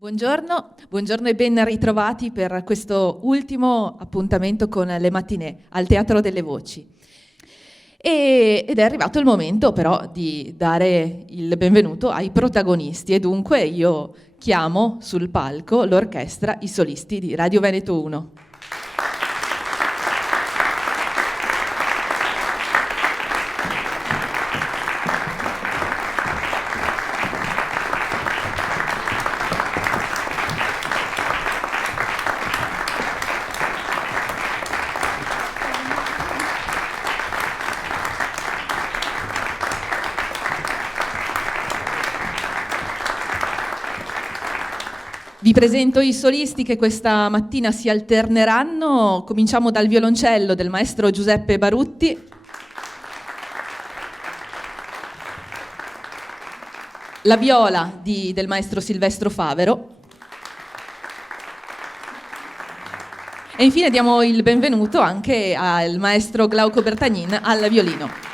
Buongiorno, buongiorno e ben ritrovati per questo ultimo appuntamento con le mattinée al Teatro delle Voci. Ed è arrivato il momento però di dare il benvenuto ai protagonisti e dunque io chiamo sul palco l'orchestra I Solisti di Radio Veneto 1. Vi presento i solisti che questa mattina si alterneranno. Cominciamo dal violoncello del maestro Giuseppe Barutti, la viola del maestro Silvestro Favero e infine diamo il benvenuto anche al maestro Glauco Bertagnin al violino.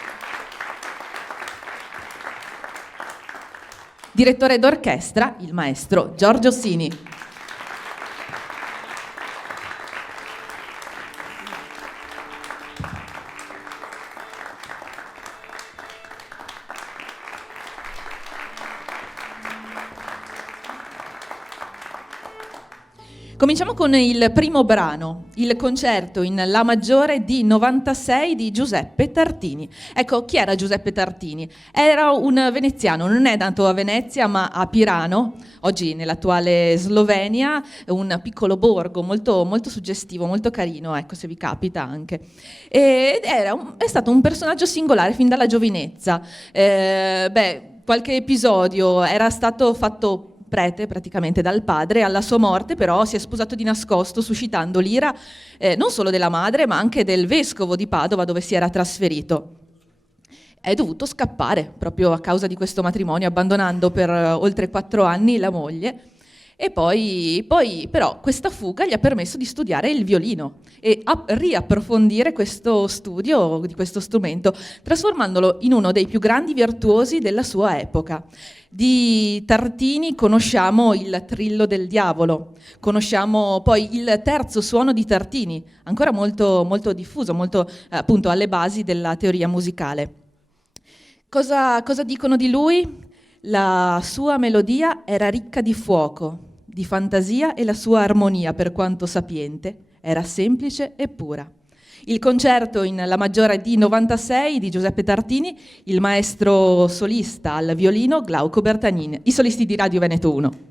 Direttore d'orchestra, il maestro Giorgio Sini. Cominciamo con il primo brano, il concerto in La maggiore D96 di Giuseppe Tartini. Ecco, chi era Giuseppe Tartini? Era un veneziano, non è nato a Venezia ma a Pirano, oggi nell'attuale Slovenia, un piccolo borgo molto, molto suggestivo, molto carino, ecco, se vi capita anche. Ed è stato un personaggio singolare fin dalla giovinezza. Qualche episodio era stato fatto prete praticamente dal padre, alla sua morte però si è sposato di nascosto suscitando l'ira non solo della madre ma anche del vescovo di Padova dove si era trasferito. È dovuto scappare proprio a causa di questo matrimonio, abbandonando per oltre 4 anni la moglie. E poi però questa fuga gli ha permesso di studiare il violino e riapprofondire questo studio di questo strumento, trasformandolo in uno dei più grandi virtuosi della sua epoca. Di Tartini conosciamo il Trillo del Diavolo, conosciamo poi il terzo suono di Tartini, ancora molto, molto diffuso, molto appunto alle basi della teoria musicale. Cosa dicono di lui? La sua melodia era ricca di fuoco, di fantasia e la sua armonia, per quanto sapiente, era semplice e pura. Il concerto in La maggiore D96 di Giuseppe Tartini, il maestro solista al violino Glauco Bertagnin, i solisti di Radio Veneto 1.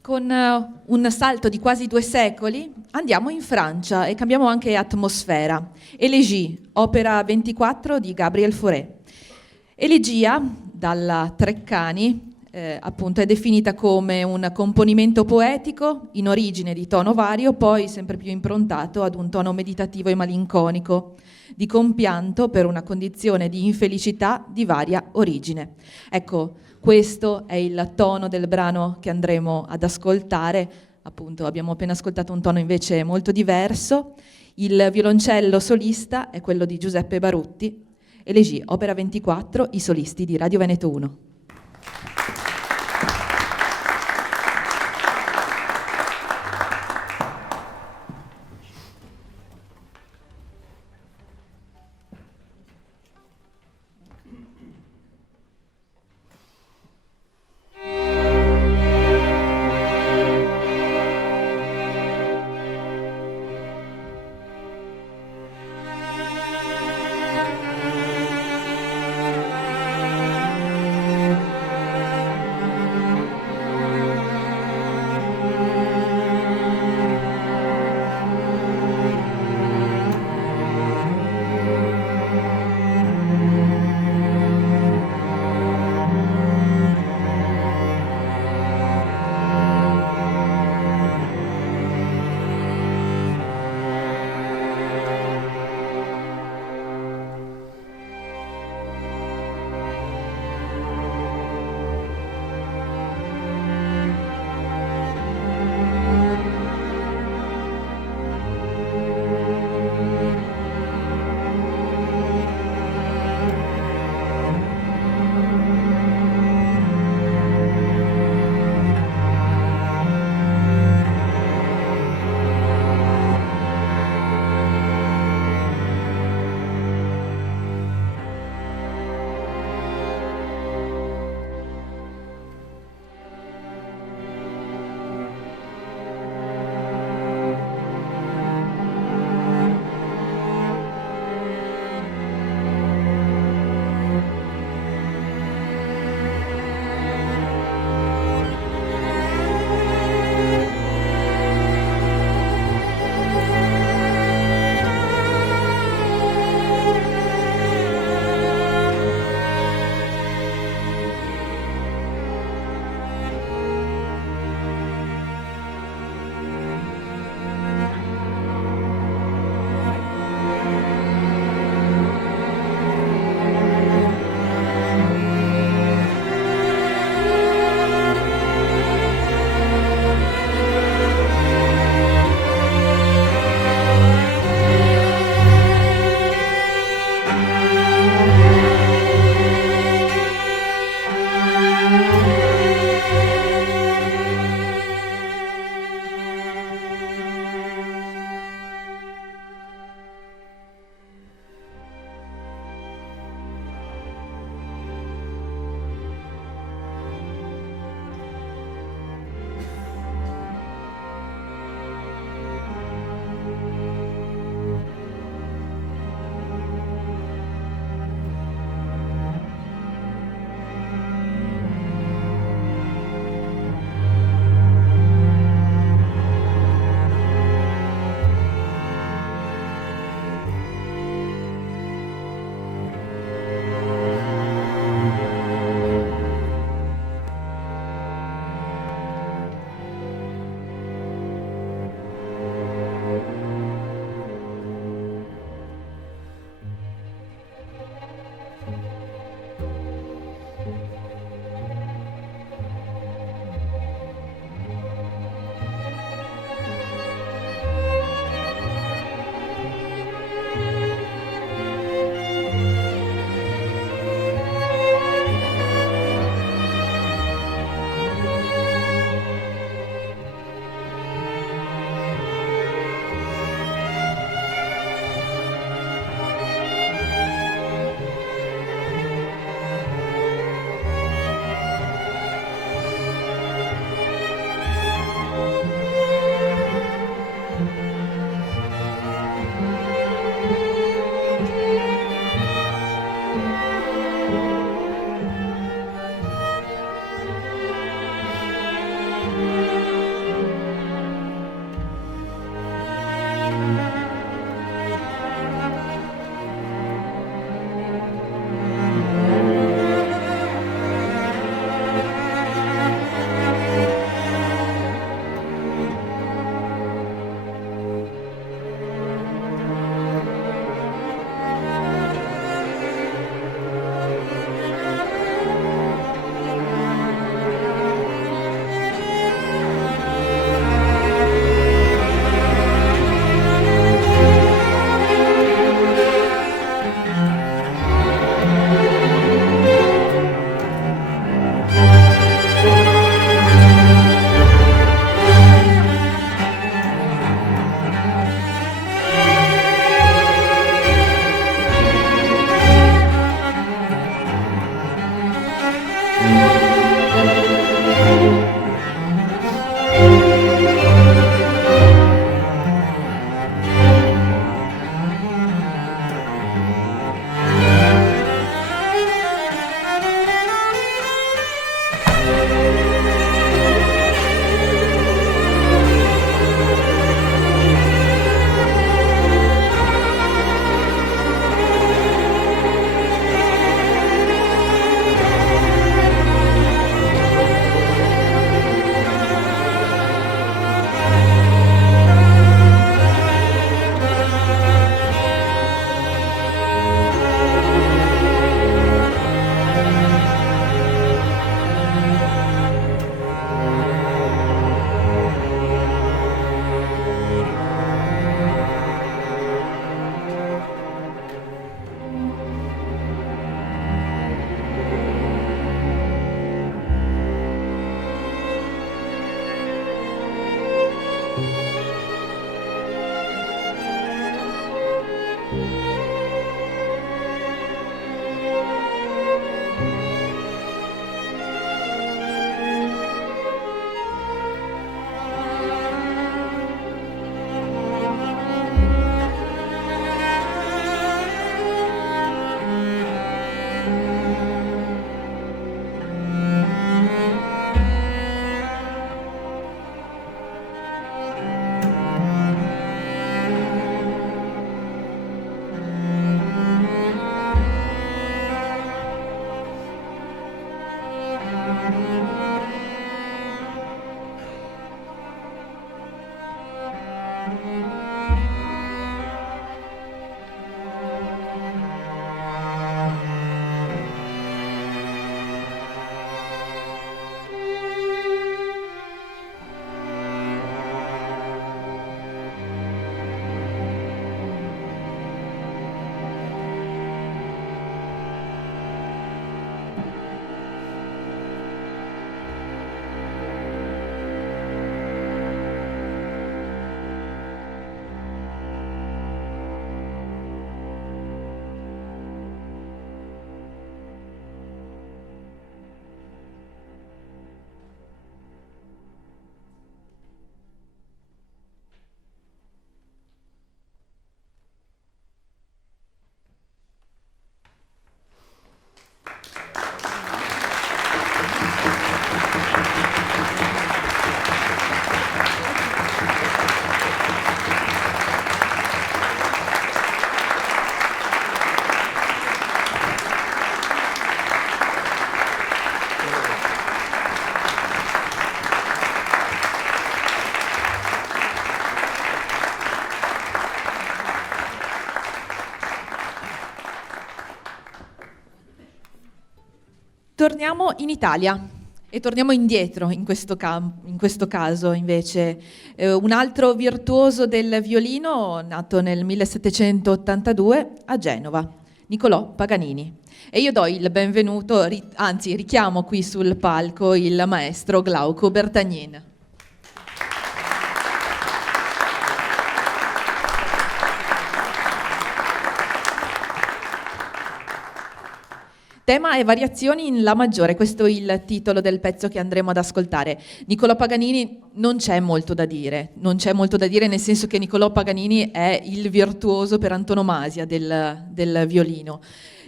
Con un salto di quasi 2 secoli andiamo in Francia e cambiamo anche atmosfera. Elegie, opera 24 di Gabriel Fauré. Elegia, dalla Treccani, appunto è definita come un componimento poetico in origine di tono vario, poi sempre più improntato ad un tono meditativo e malinconico, di compianto per una condizione di infelicità di varia origine. Ecco, questo è il tono del brano che andremo ad ascoltare. Appunto, abbiamo appena ascoltato un tono invece molto diverso. Il violoncello solista è quello di Giuseppe Barutti. Elegie, opera 24, i solisti di Radio Veneto 1. Torniamo in Italia e torniamo indietro in questo caso invece. Un altro virtuoso del violino nato nel 1782 a Genova, Niccolò Paganini. E io do il benvenuto, anzi richiamo qui sul palco il maestro Glauco Bertagnin. Tema e variazioni in La maggiore, questo è il titolo del pezzo che andremo ad ascoltare. Niccolò Paganini non c'è molto da dire, nel senso che Niccolò Paganini è il virtuoso per antonomasia del violino.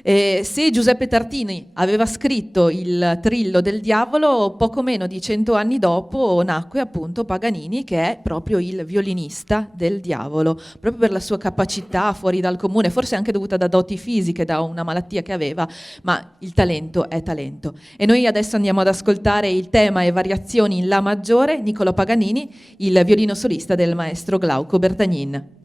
Se Giuseppe Tartini aveva scritto il Trillo del Diavolo, poco meno di 100 anni dopo nacque appunto Paganini, che è proprio il violinista del diavolo, proprio per la sua capacità fuori dal comune, forse anche dovuta da doti fisiche, da una malattia che aveva, ma il talento è talento. E noi adesso andiamo ad ascoltare il tema e variazioni in La maggiore, Niccolò Paganini, il violino solista del maestro Glauco Bertagnin.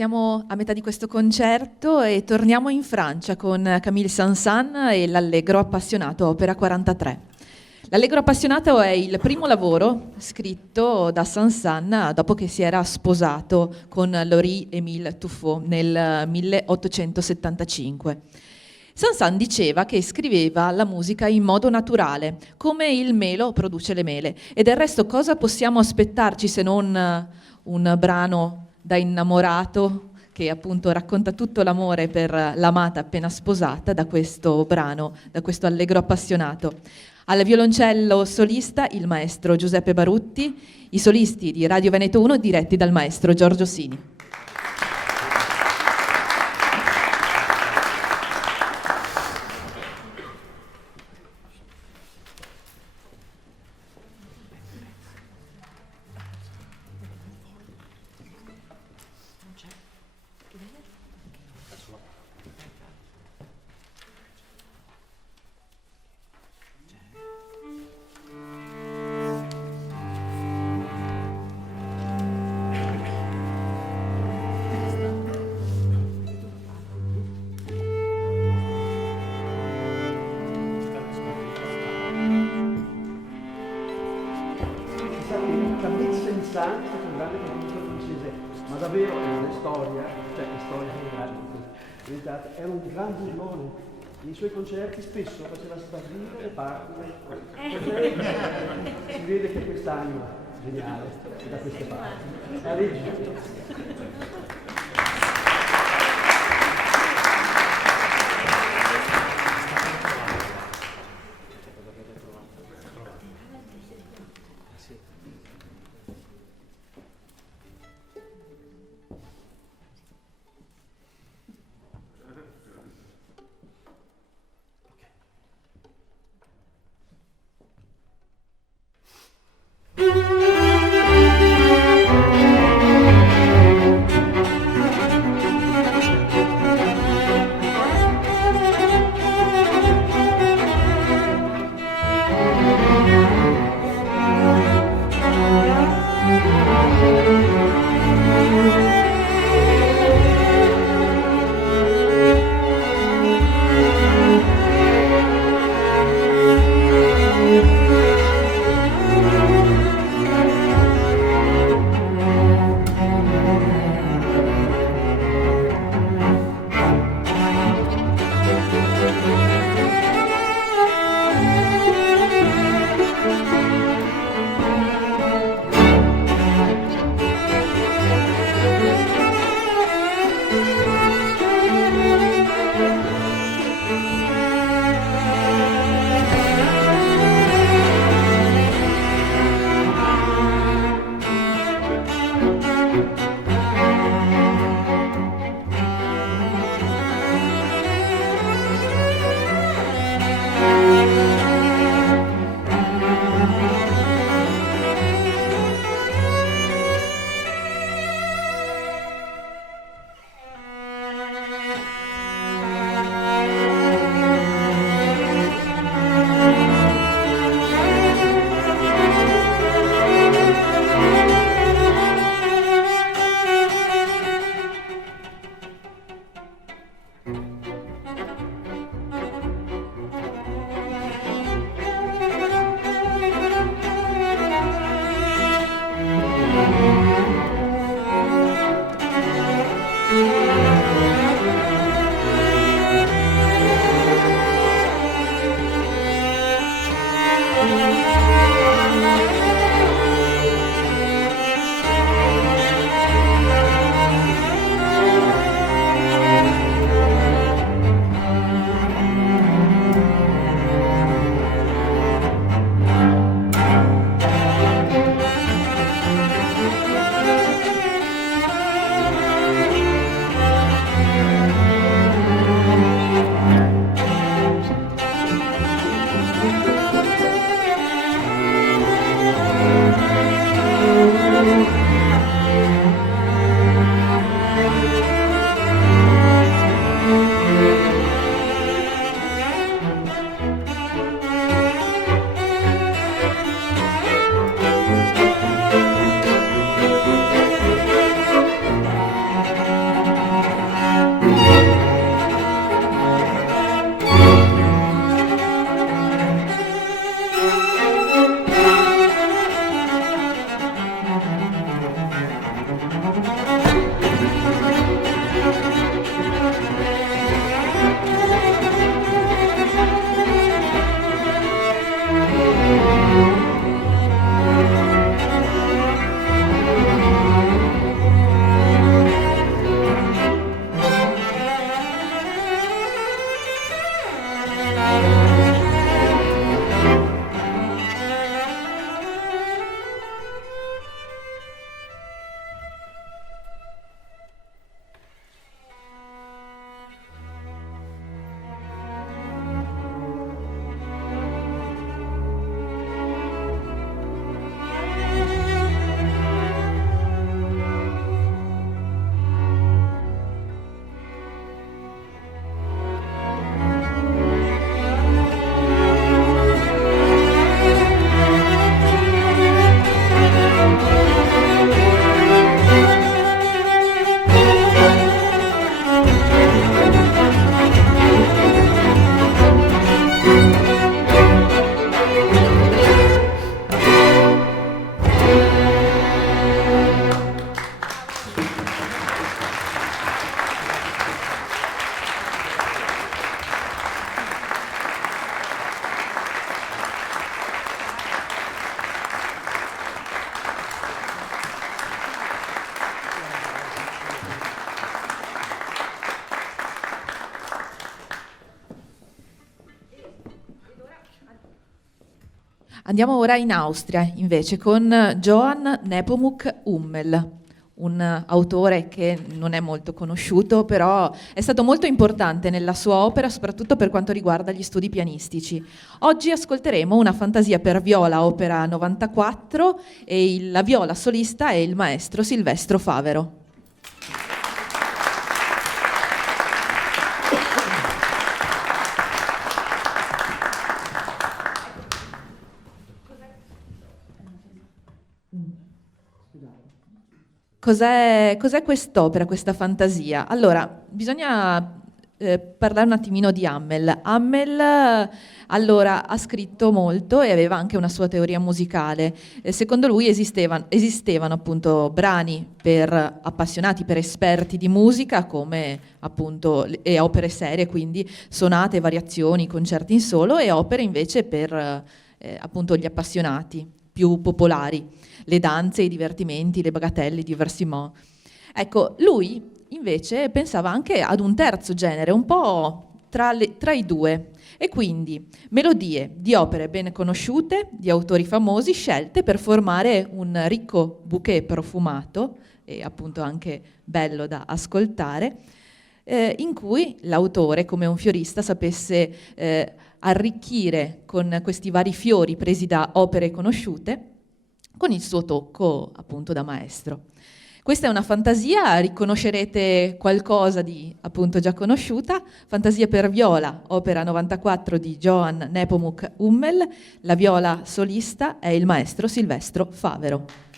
Siamo a metà di questo concerto e torniamo in Francia con Camille Saint-Saëns e l'Allegro appassionato, opera 43. L'Allegro appassionato è il primo lavoro scritto da Saint-Saëns dopo che si era sposato con Laurie-Émile Tuffaut nel 1875. Saint-Saëns diceva che scriveva la musica in modo naturale, come il melo produce le mele. E del resto cosa possiamo aspettarci se non un brano da innamorato che appunto racconta tutto l'amore per l'amata appena sposata da questo brano, da questo Allegro appassionato. Al violoncello solista il maestro Giuseppe Barutti, i solisti di Radio Veneto 1 diretti dal maestro Giorgio Sini. Camille Saint-Saëns è un grande compositore francese, ma davvero è una storia, cioè la storia è un gran burlone. Nei suoi concerti spesso faceva sparire le parti, si vede che quest'anima geniale è da queste parti. La legge. Andiamo ora in Austria, invece, con Johann Nepomuk Hummel, un autore che non è molto conosciuto, però è stato molto importante nella sua opera, soprattutto per quanto riguarda gli studi pianistici. Oggi ascolteremo una fantasia per viola, opera 94, e la viola solista è il maestro Silvestro Favero. Cos'è quest'opera, questa fantasia? Allora, bisogna parlare un attimino di Hummel. Hummel, allora, ha scritto molto e aveva anche una sua teoria musicale. Secondo lui esistevano appunto brani per appassionati, per esperti di musica, come appunto e opere serie, quindi sonate, variazioni, concerti in solo, e opere invece per appunto gli appassionati più popolari, le danze, i divertimenti, le bagatelle, i divertiments. Ecco, lui invece pensava anche ad un terzo genere, un po' tra i due, e quindi melodie di opere ben conosciute, di autori famosi, scelte per formare un ricco bouquet profumato e appunto anche bello da ascoltare, in cui l'autore, come un fiorista, sapesse arricchire con questi vari fiori presi da opere conosciute, con il suo tocco appunto da maestro. Questa è una fantasia, riconoscerete qualcosa di appunto già conosciuta, fantasia per viola, opera 94 di Johann Nepomuk Hummel, la viola solista è il maestro Silvestro Favero.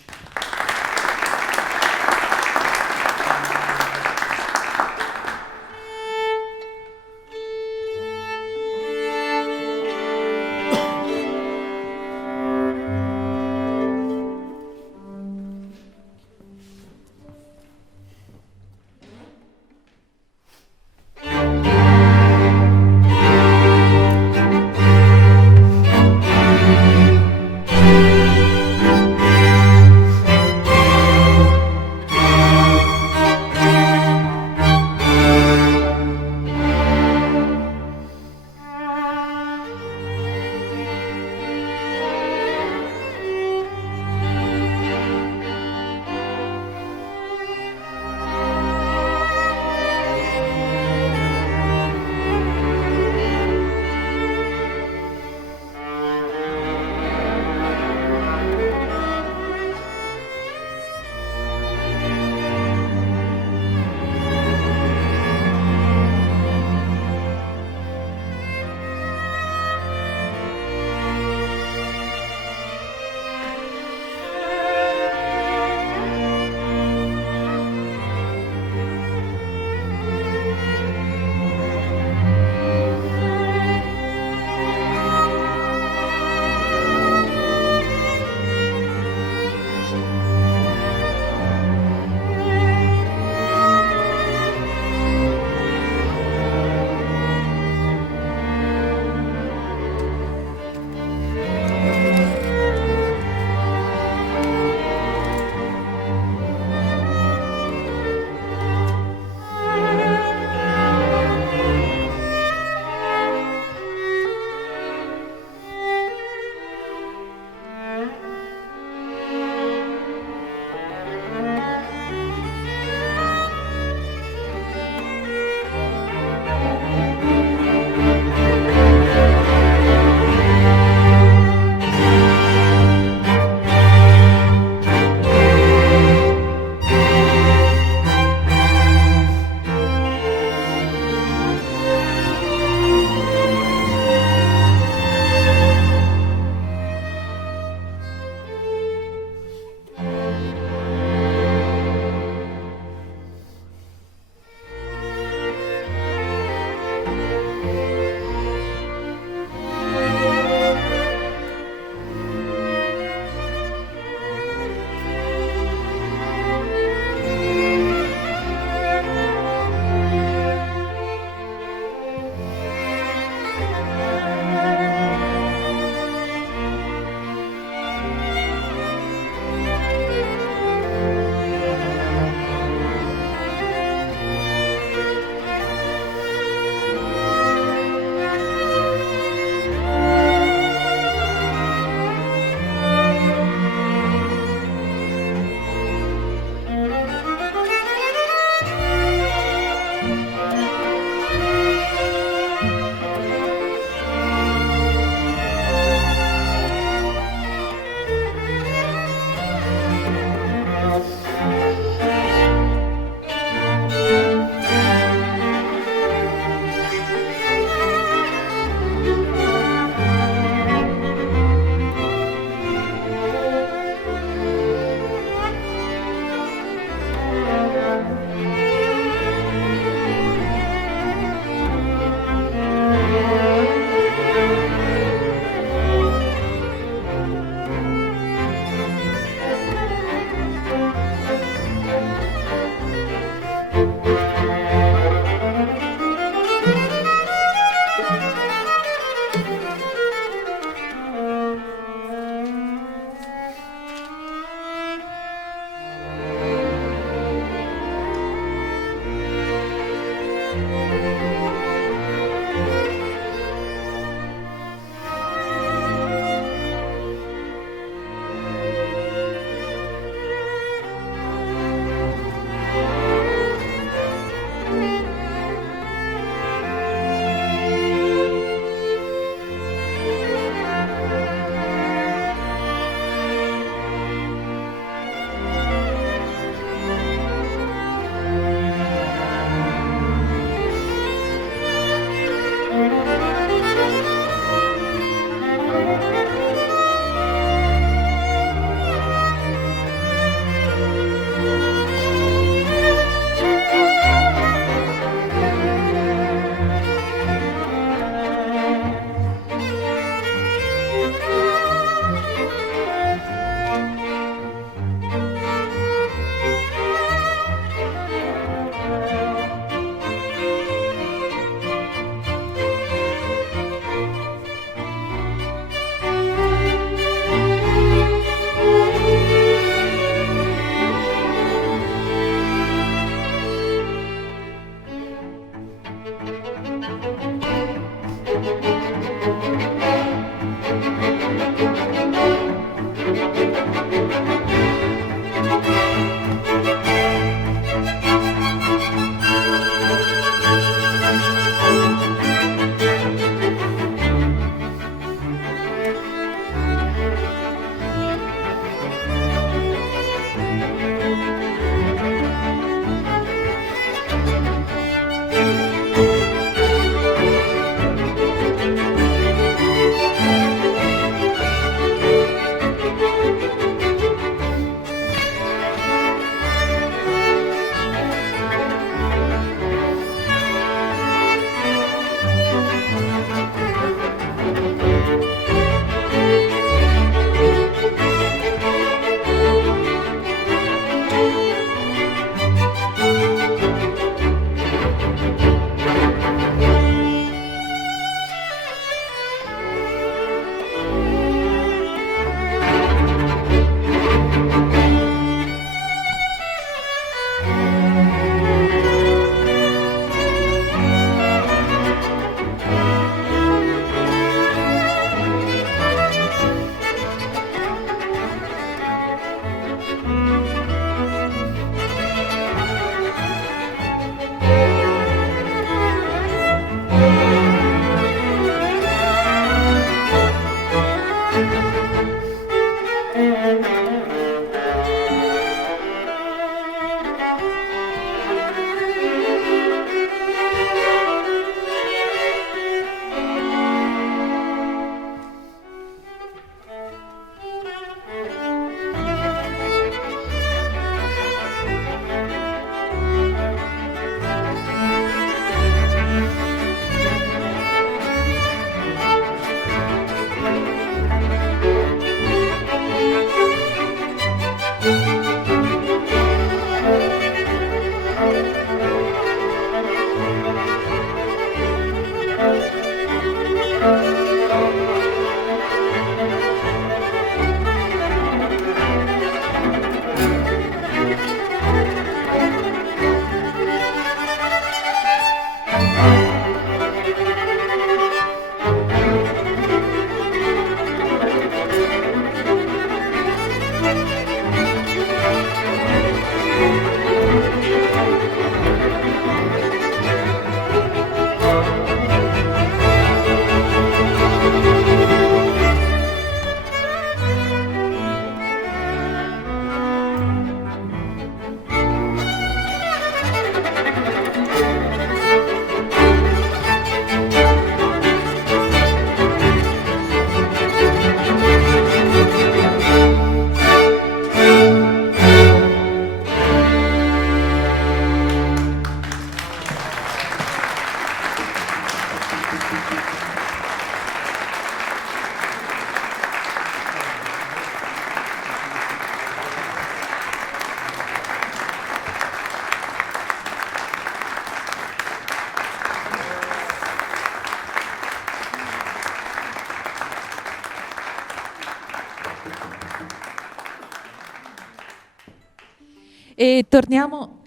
E torniamo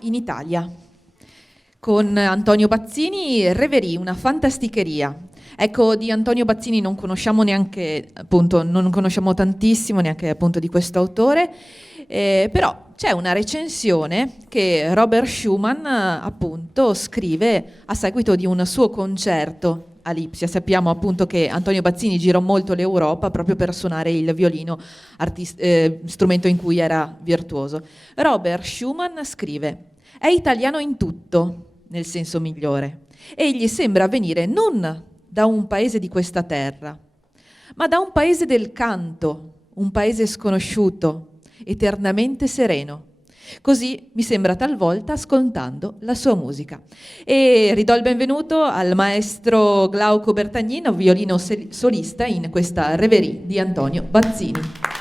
in Italia con Antonio Bazzini, Reverie, una fantasticheria. Ecco, di Antonio Bazzini non conosciamo neanche, appunto, non conosciamo tantissimo neanche appunto di questo autore, però c'è una recensione che Robert Schumann appunto scrive a seguito di un suo concerto a Lipsia. Sappiamo appunto che Antonio Bazzini girò molto l'Europa proprio per suonare il violino, strumento in cui era virtuoso. Robert Schumann scrive: è italiano in tutto, nel senso migliore. Egli sembra venire non da un paese di questa terra, ma da un paese del canto, un paese sconosciuto, eternamente sereno. Così mi sembra talvolta ascoltando la sua musica. E ridò il benvenuto al maestro Glauco Bertagnin, violino solista in questa Reverie di Antonio Bazzini.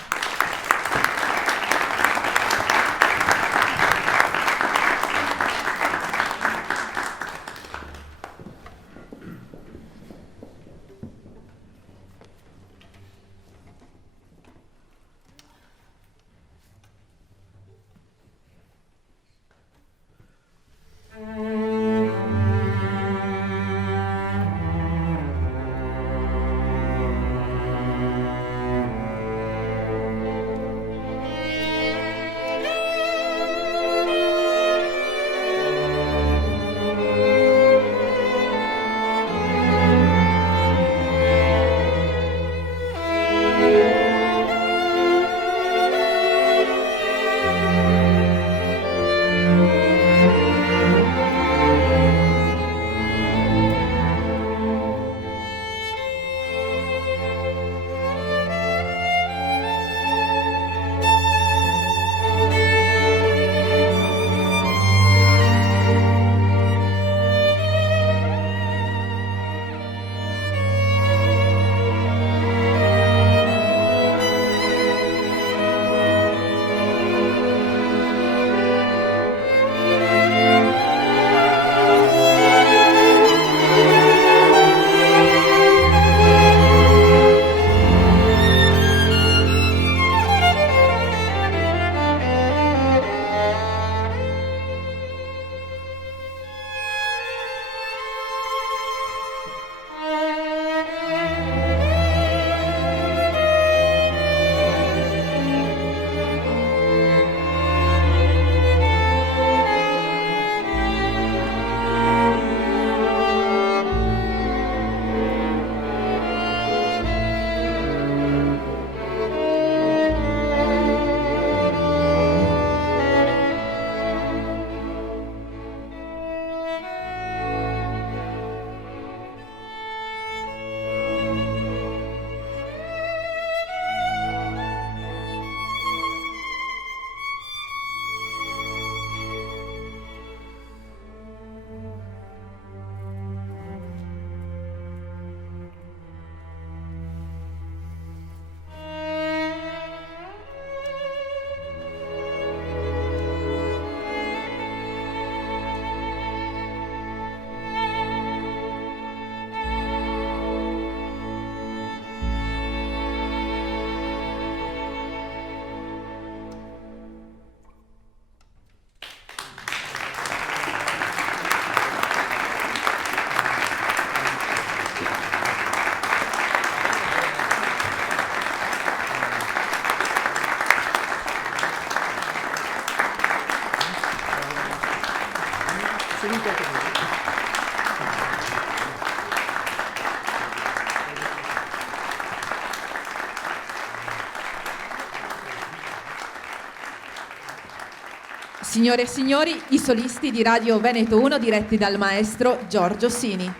Signore e signori, i solisti di Radio Veneto 1 diretti dal maestro Giorgio Sini.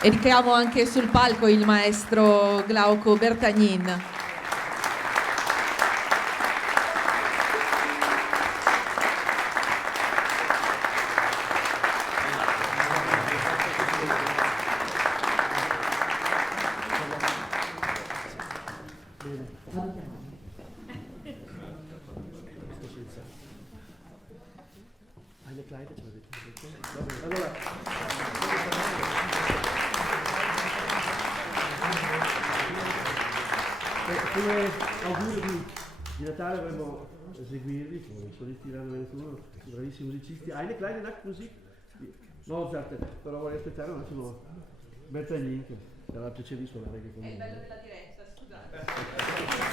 E richiamo anche sul palco il maestro Glauco Bertagnin. Come augurio di Natale avremmo eseguirvi con i solisti di Radio 21, bravissimi musicisti. Eine kleine Nachtmusik di Mozart, però vorrei aspettare un attimo Bertagnin, che sarà piacere di suonare anche con noi. È il bello della diretta, scusate.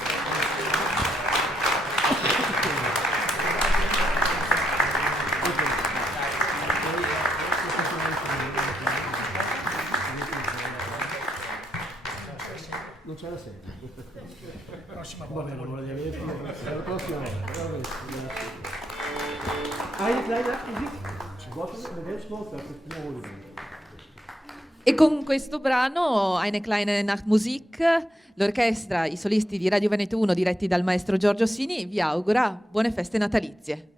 Non c'è la serie. Prossima Va volta. bene, non la direi più. La prossima volta. Eine kleine Nachtmusik. Gotten und ganz Mozart mit Mode. E con questo brano, Eine kleine Nachtmusik, l'orchestra, i solisti di Radio Veneto 1 diretti dal maestro Giorgio Sini vi augura buone feste natalizie.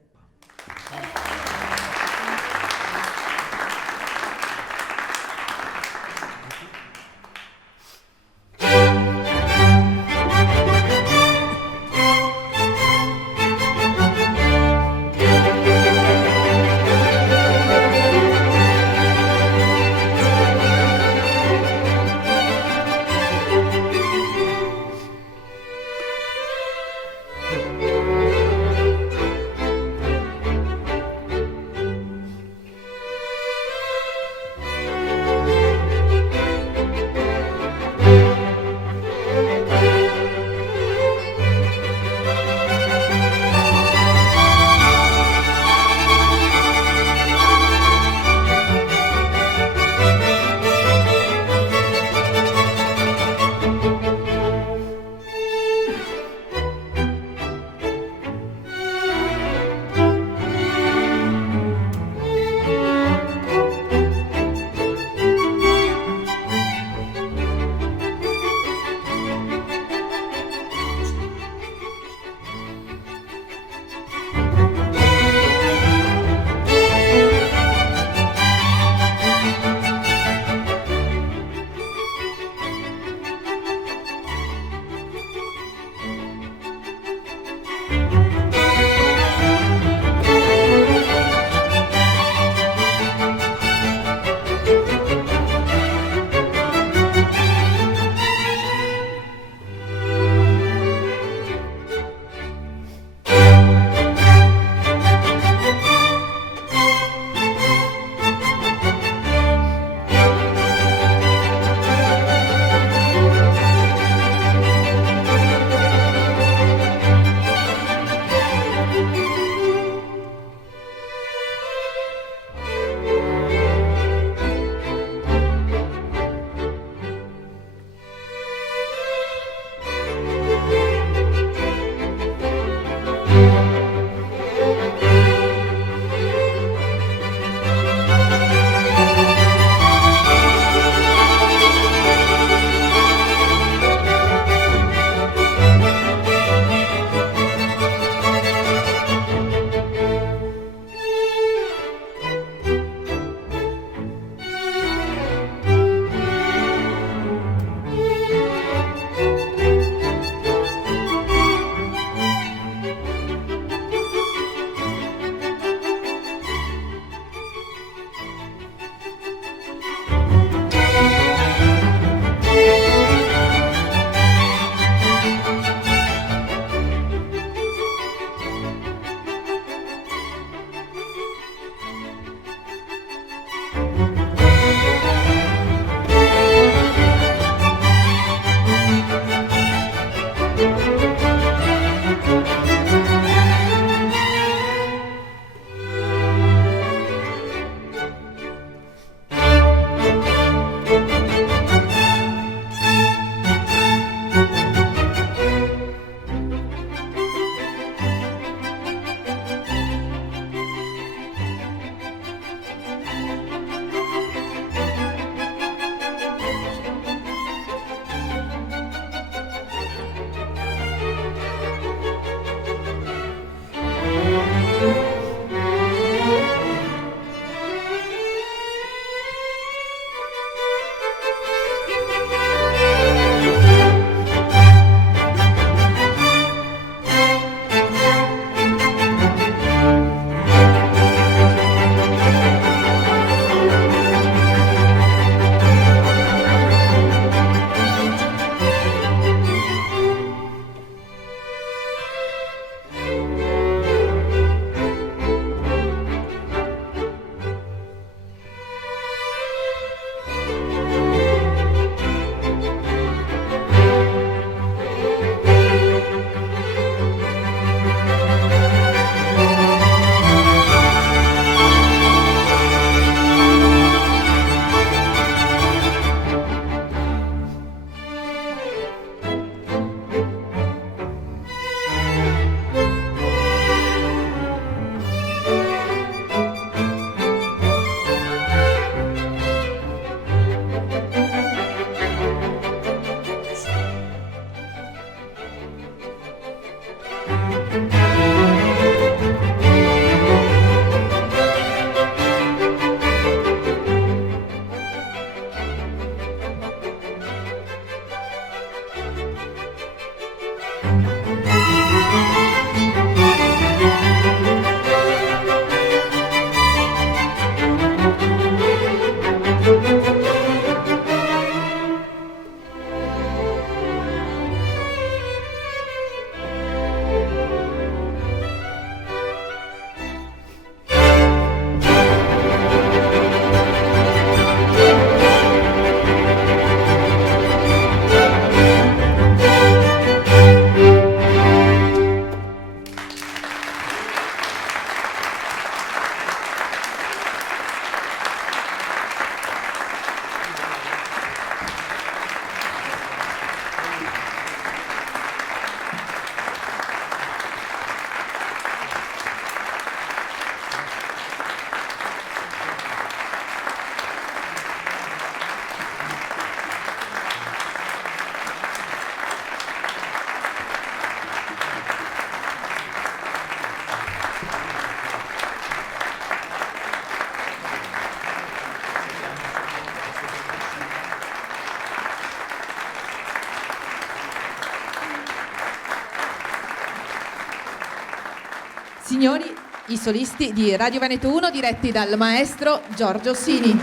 Signori, i solisti di Radio Veneto 1 diretti dal maestro Giorgio Sini.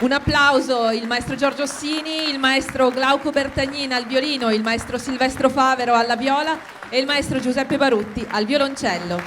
Un applauso, il maestro Giorgio Sini, il maestro Glauco Bertagnina al violino, il maestro Silvestro Favero alla viola e il maestro Giuseppe Barutti al violoncello.